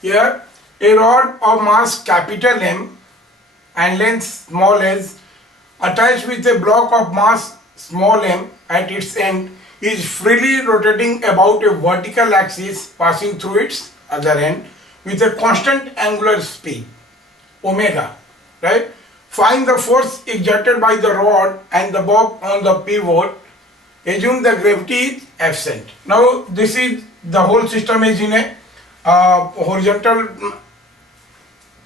Here, a rod of mass capital M and length small s attached with a block of mass small m at its end is freely rotating about a vertical axis passing through its other end with a constant angular speed omega, right? Find the force exerted by the rod and the bob on the pivot. Assume the gravity is absent. Now this is the whole system is in a horizontal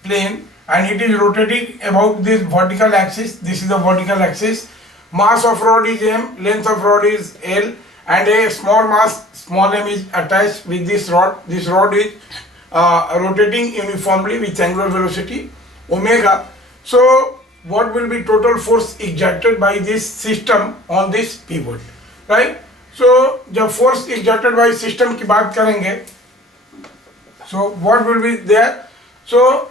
plane and it is rotating about this vertical axis. This is the vertical axis. Mass of rod is m, length of rod is l, and a small mass small m is attached with this rod. This rod is rotating uniformly with angular velocity omega. So what will be total force exerted by this system on this pivot, right? So जब force exerted by system की बात करेंगे, so what will be there? So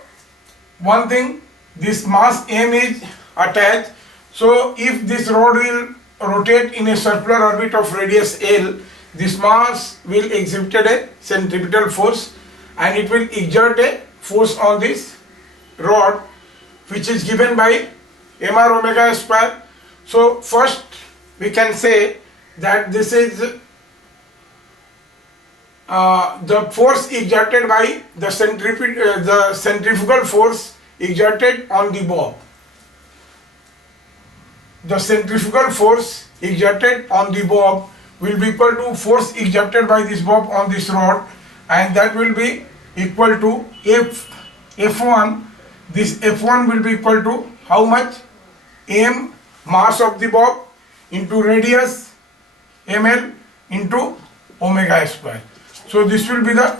one thing, this mass m is attached. So if this rod will rotate in a circular orbit of radius l, this mass will exhibit a centripetal force and it will exert a force on this rod, which is given by mr omega square. So first we can say that this is the force exerted by the centrifugal force exerted on the bob. The centrifugal force exerted on the bob will be equal to force exerted by this bob on this rod, and that will be equal to F1. This F1 will be equal to how much? M, mass of the bob, into radius ml into omega square. So this will be the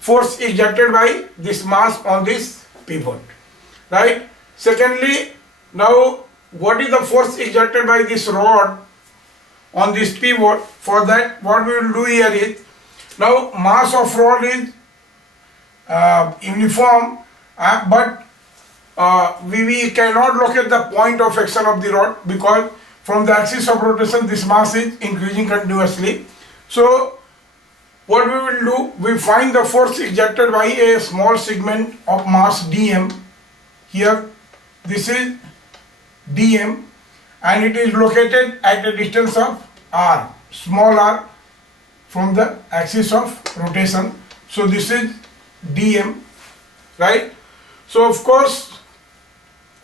force exerted by this mass on this pivot, right? Secondly, now what is the force exerted by this rod on this pivot? For that, what we will do here is, now mass of rod is uniform, but we cannot locate the point of action of the rod because from the axis of rotation this mass is increasing continuously. So what we will do, we find the force exerted by a small segment of mass dm. Here this is dm and it is located at a distance of r, small r, from the axis of rotation. So this is dm, right? So of course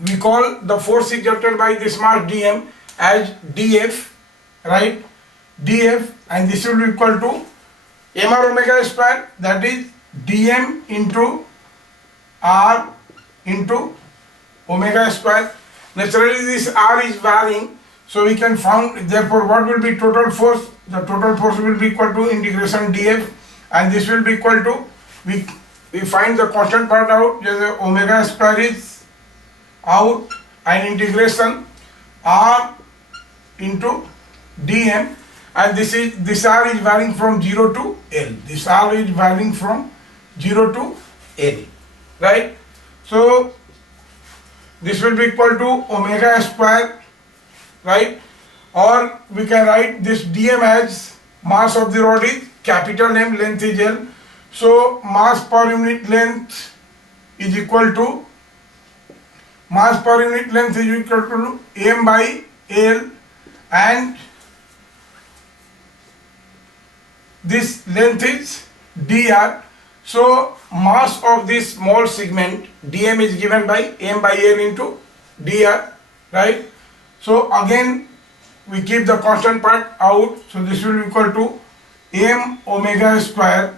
we call the force exerted by this mass dm as df, right? df, and this will be equal to mr omega square, that is dm into r into omega square. Naturally this r is varying, so we can find, therefore what will be total force? The total force will be equal to integration df, and this will be equal to, we find the constant part out, the omega square is out, and integration r into dm, and this r is varying from 0 to l. This r is varying from 0 to l, right? So this will be equal to omega square, right? Or we can write this dm as mass of the rod is capital M, length is L. So mass per unit length is equal to, mass per unit length is equal to m by L, and this length is dr. So mass of this small segment dm is given by m by L into dr, right? So again we keep the constant part out, so this will be equal to m omega square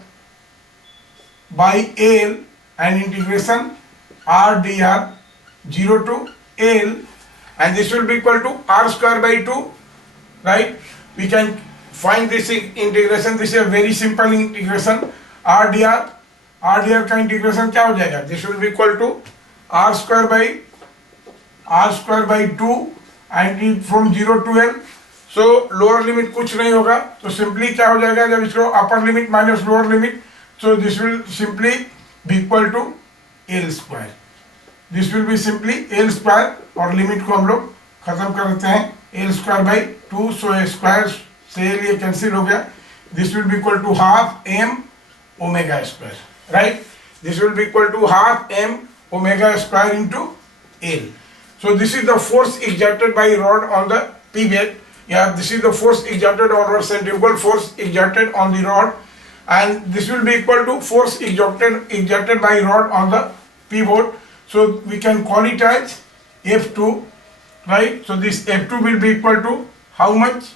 by L and integration r dr 0 to L, and this will be equal to r square by 2, right? We can find this integration. This is a very simple integration. r dr का integration क्या हो जाएगा? This will be equal to r square by 2 and from 0 to L. So lower limit कुछ नहीं होगा, तो simply क्या हो जाएगा जब इसको upper limit minus lower limit, so this will simply be equal to L square. This will be simply L square, और लिमिट को हम लोग खत्म कर देते हैं L square by 2, so a square से L ये कैंसिल हो गया. This will be equal to half m omega square, right? This will be equal to half m omega square into L. So this is the force exerted by rod on the pivot. Yeah, this is the force exerted on rod, centrifugal force exerted on the rod, and this will be equal to force exerted by rod on the pivot. So we can call it as F2, right? So this F2 will be equal to how much?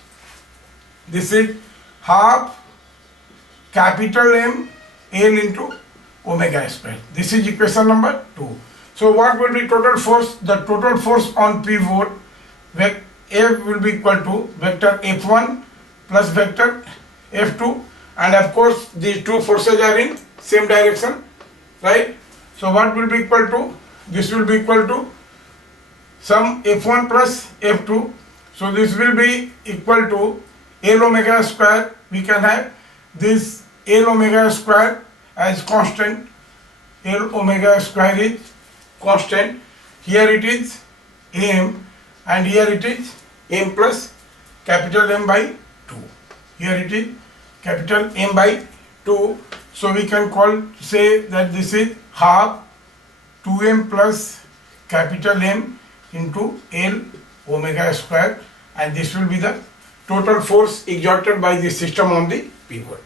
This is half capital M L into omega square. This is equation number 2. So what will be total force? The total force on pivot, F will be equal to vector F1 plus vector F2, and of course these two forces are in same direction, right? So what will be equal to? This will be equal to sum F1 plus F2. So this will be equal to L omega square. We can have this L omega square as constant. L omega square is constant. Here it is M, and here it is M plus capital M by 2. Here it is capital M by 2. So we can say that this is half 2M plus capital M into L omega square, and this will be the total force exerted by the system on the pivot.